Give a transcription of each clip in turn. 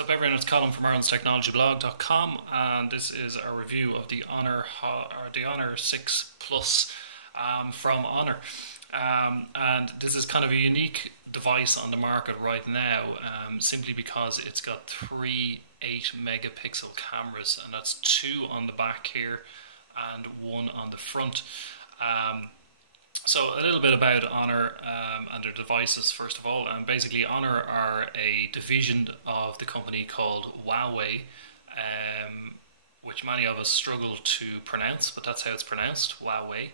What's up, everyone? It's Colin from Ireland'sTechnologyBlog.com, and this is a review of the Honor 6 Plus from Honor. And this is kind of a unique device on the market right now, simply because it's got three 8 megapixel cameras, and that's two on the back here and one on the front. So a little bit about Honor and their devices first of all. Basically, Honor are a division of the company called Huawei, which many of us struggle to pronounce, but that's how it's pronounced, Huawei.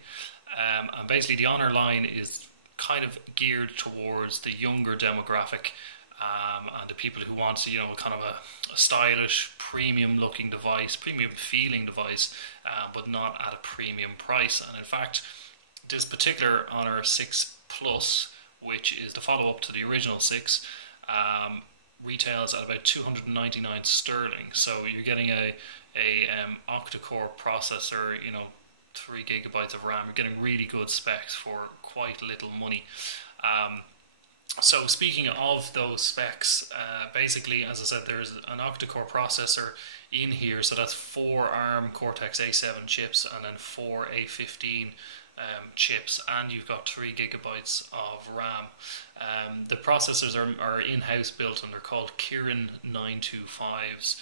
And basically the Honor line is kind of geared towards the younger demographic, and the people who want, kind of a stylish, premium looking device, premium feeling device, but not at a premium price. And in fact, this particular Honor 6 Plus, which is the follow-up to the original 6, retails at about 299 sterling. So you're getting a octa-core processor, 3 gigabytes of RAM. You're getting really good specs for quite little money. So speaking of those specs, basically, as I said, there's an octa-core processor in here. So that's 4 ARM Cortex-A7 chips and then 4 A15 chips, and you've got 3 gigabytes of RAM. The processors are in-house built, and they're called Kirin 925s,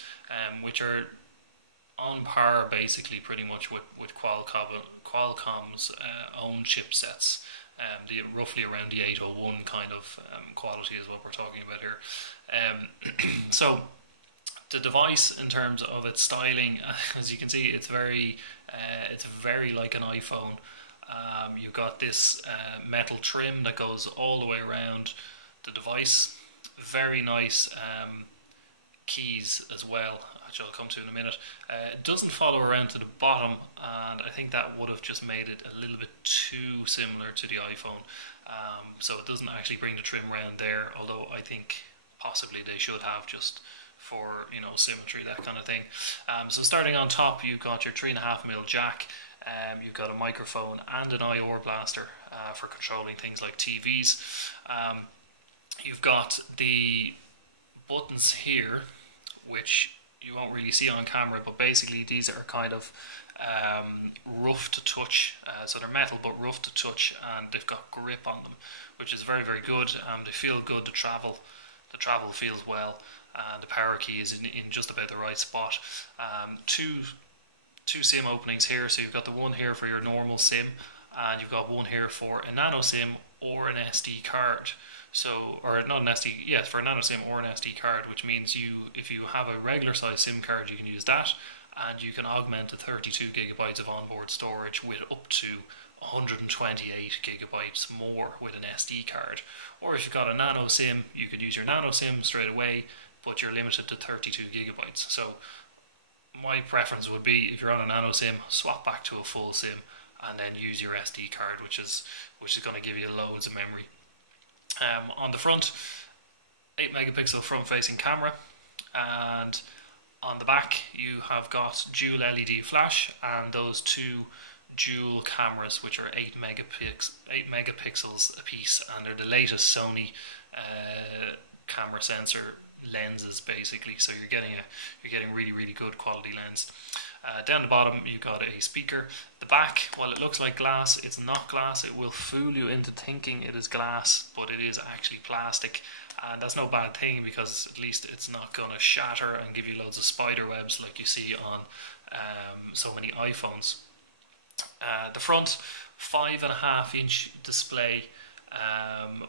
which are on par basically pretty much with Qualcomm's own chipsets. Roughly around the 801 kind of quality is what we're talking about here. So the device, in terms of its styling, as you can see, it's very like an iPhone. You've got this metal trim that goes all the way around the device. Very nice keys as well, which I'll come to in a minute. It doesn't follow around to the bottom, and I think that would have just made it a little bit too similar to the iPhone. So it doesn't actually bring the trim around there, although I think possibly they should have, just for symmetry, that kind of thing. So starting on top, you've got your 3.5mm jack. You've got a microphone and an IR blaster for controlling things like TVs. You've got the buttons here, which you won't really see on camera, but basically these are kind of rough to touch. So they're metal but rough to touch, and they've got grip on them, which is very, very good. They feel good to travel. The travel feels well, and the power key is in just about the right spot. Two SIM openings here, so you've got the one here for your normal SIM, and you've got one here for a nano SIM or an SD card. So, or not an SD, yes, for a nano SIM or an SD card, which means if you have a regular size SIM card, you can use that, and you can augment to 32 gigabytes of onboard storage with up to 128 gigabytes more with an SD card. Or if you've got a nano SIM, you could use your nano SIM straight away, but you're limited to 32 gigabytes. So my preference would be, if you're on a nano SIM, swap back to a full SIM and then use your SD card, which is going to give you loads of memory. On the front, 8 megapixel front facing camera, and on the back you have got dual LED flash and those two dual cameras, which are 8 megapixels a piece, and they're the latest Sony camera sensor lenses, basically. So you're getting really, really good quality lens. Down the bottom you've got a speaker. The back, while it looks like glass, it's not glass. It will fool you into thinking it is glass, but it is actually plastic, and that's no bad thing, because at least it's not going to shatter and give you loads of spider webs like you see on so many iPhones. The front 5.5-inch display,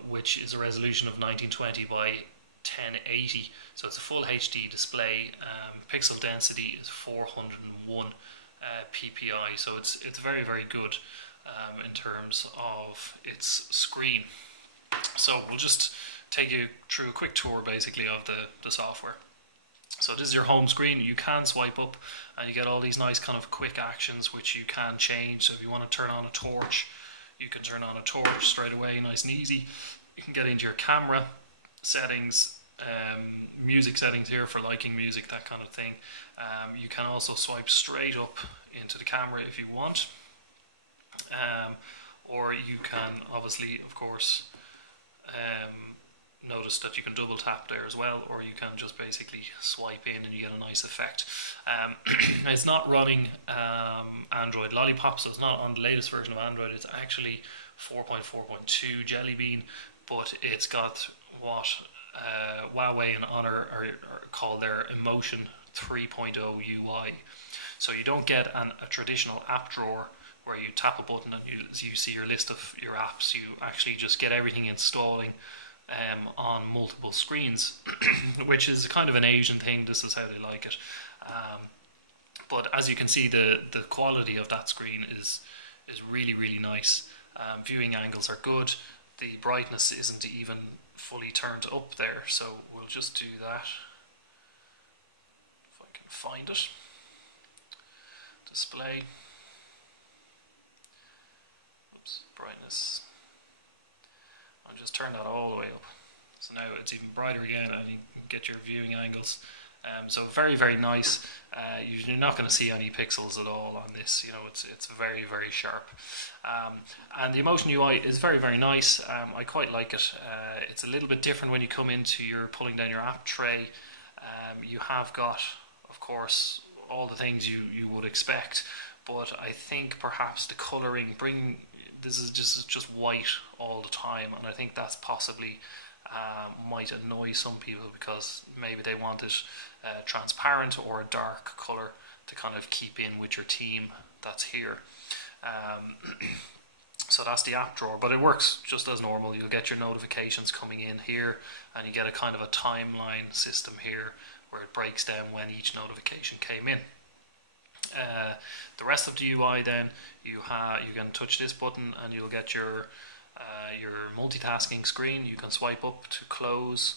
which is a resolution of 1920 by 1080, so it's a full HD display. Pixel density is 401 ppi, so it's very, very good in terms of its screen. So we'll just take you through a quick tour basically of the software. So this is your home screen. You can swipe up and you get all these nice kind of quick actions which you can change. So if you want to turn on a torch, you can turn on a torch straight away, nice and easy. You can get into your camera settings, music settings here for liking music, that kind of thing. You can also swipe straight up into the camera if you want, or you can obviously, of course, notice that you can double tap there as well, or you can just basically swipe in and you get a nice effect. It's not running Android Lollipop, so it's not on the latest version of Android. It's actually 4.4.2 Jelly Bean, but it's got what Huawei and Honor are called their Emotion 3.0 UI. So you don't get a traditional app drawer where you tap a button and you see your list of your apps. You actually just get everything installing on multiple screens, which is kind of an Asian thing. This is how they like it. But as you can see, the quality of that screen is really, really nice. Viewing angles are good. The brightness isn't even fully turned up there, so we'll just do that. If I can find it. Display. Oops, brightness. I'll just turn that all the way up. So now it's even brighter again, and you can get your viewing angles. So very, very nice. You're not going to see any pixels at all on this. You know, it's very, very sharp. And the Emotion UI is very, very nice. I quite like it. It's a little bit different when you come into your pulling down your app tray. You have got, of course, all the things you would expect, but I think perhaps the colouring this is just white all the time, and I think that's possibly might annoy some people because maybe they want it transparent or a dark colour to kind of keep in with your team that's here. So that's the app drawer, but it works just as normal. You'll get your notifications coming in here, and you get a kind of a timeline system here where it breaks down when each notification came in. The rest of the UI then, you can touch this button and you'll get your multitasking screen. You can swipe up to close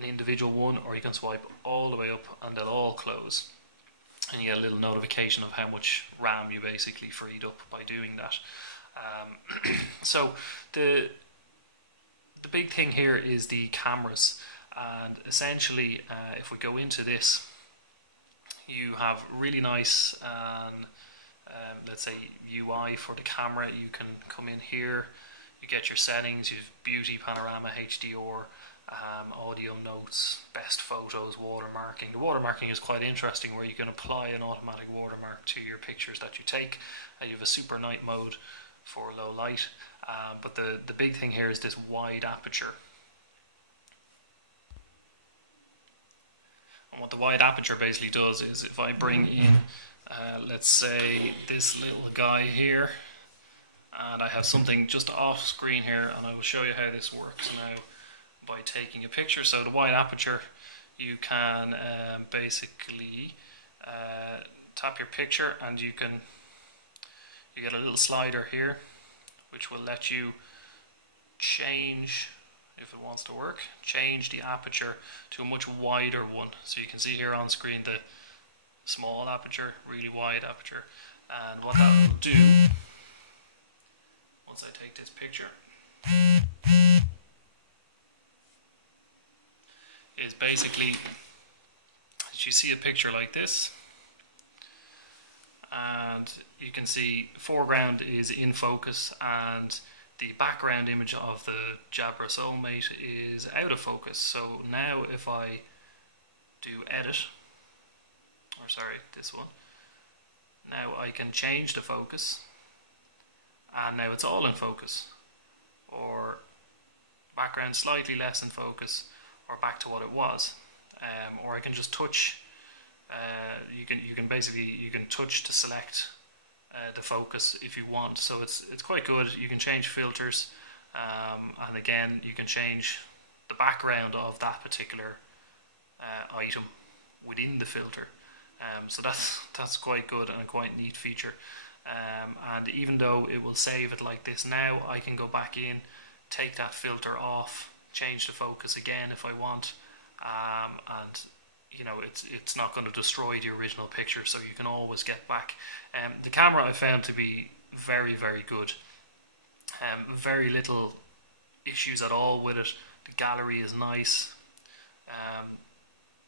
an individual one, or you can swipe all the way up and they'll all close. And you get a little notification of how much RAM you basically freed up by doing that. So the big thing here is the cameras, and essentially if we go into this, you have really nice let's say UI for the camera. You can come in here, you get your settings, you have beauty, panorama, HDR, audio notes, best photos, watermarking. The watermarking is quite interesting, where you can apply an automatic watermark to your pictures that you take. You have a super night mode for low light, but the big thing here is this wide aperture. And what the wide aperture basically does is, if I bring in let's say this little guy here, and I have something just off screen here, and I will show you how this works now by taking a picture. So the wide aperture, you can basically tap your picture, and you get a little slider here which will let you change, if it wants to work, change the aperture to a much wider one. So you can see here on screen the small aperture, really wide aperture, and what that will do once I take this picture is basically, you see a picture like this, and you can see foreground is in focus and the background image of the Jabra Soulmate is out of focus. So now if I do edit, or sorry, this one, now I can change the focus, and now it's all in focus, or background slightly less in focus, or back to what it was. Or I can just touch. You can basically touch to select the focus if you want. So it's quite good. You can change filters, and again you can change the background of that particular item within the filter. So that's quite good and a quite neat feature. And even though it will save it like this now, I can go back in, take that filter off, change the focus again if I want, and you know, it's not going to destroy the original picture, so you can always get back. The camera I found to be very, very good. Very little issues at all with it. The gallery is nice,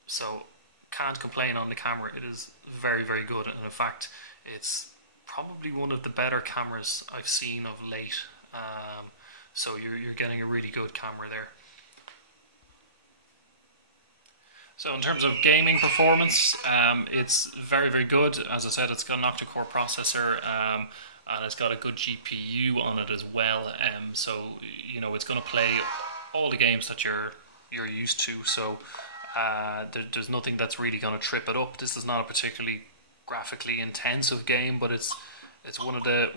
so can't complain on the camera. It is very, very good, and in fact it's probably one of the better cameras I've seen of late. So you're getting a really good camera there. So in terms of gaming performance, it's very, very good. As I said, it's got an octa-core processor, and it's got a good GPU on it as well. So you know it's going to play all the games that you're used to. So there's nothing that's really going to trip it up. This is not a particularly graphically intensive game, but it's one of the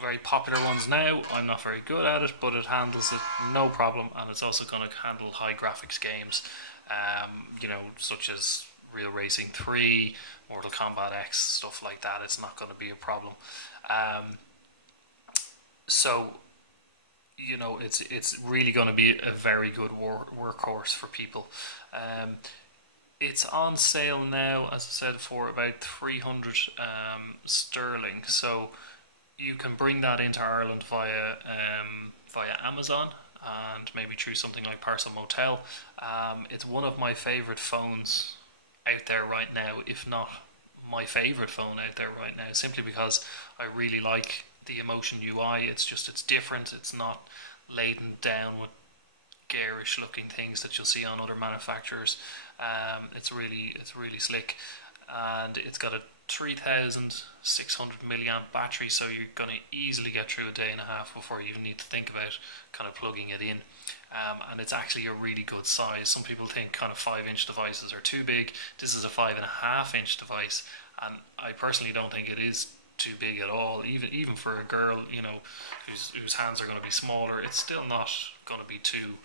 very popular ones now. I'm not very good at it, but it handles it no problem, and it's also going to handle high graphics games. You know, such as Real Racing 3, Mortal Kombat X, stuff like that. It's not going to be a problem. So, you know, it's really going to be a very good workhorse for people. It's on sale now, as I said, for about 300 sterling. So you can bring that into Ireland via Amazon, and maybe through something like Parcel Motel. It's one of my favourite phones out there right now, if not my favourite phone out there right now, simply because I really like the Emotion UI. It's different. It's not laden down with garish looking things that you'll see on other manufacturers. It's really slick, and it's got a 3,600 milliamp battery, so you're going to easily get through a day and a half before you even need to think about kind of plugging it in. And it's actually a really good size. Some people think kind of 5-inch devices are too big. This is a 5.5-inch device, and I personally don't think it is too big at all. Even for a girl, you know, whose hands are going to be smaller, it's still not going to be too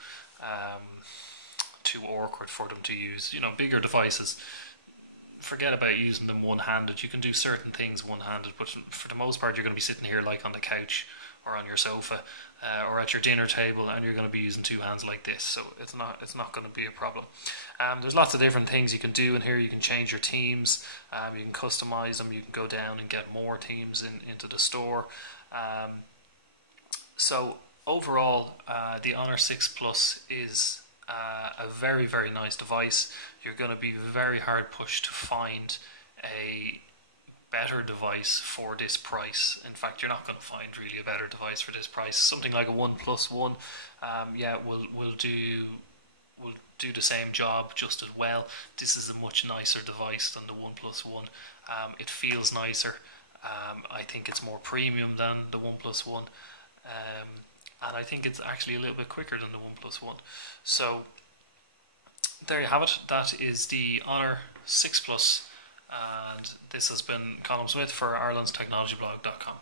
awkward for them to use. You know, bigger devices, forget about using them one-handed. You can do certain things one-handed, but for the most part you're going to be sitting here like on the couch or on your sofa or at your dinner table, and you're going to be using two hands like this, so it's not going to be a problem. There's lots of different things you can do in here. You can change your teams, you can customize them, you can go down and get more teams into the store. So overall, the Honor 6 Plus is a very, very nice device. You're going to be very hard pushed to find a better device for this price. In fact, you're not going to find really a better device for this price. Something like a OnePlus One, will do the same job just as well. This is a much nicer device than the OnePlus One. It feels nicer. I think it's more premium than the OnePlus One. And I think it's actually a little bit quicker than the OnePlus One. So there you have it. That is the Honor 6 Plus, and this has been Colin Smith for Ireland'sTechnologyBlog.com.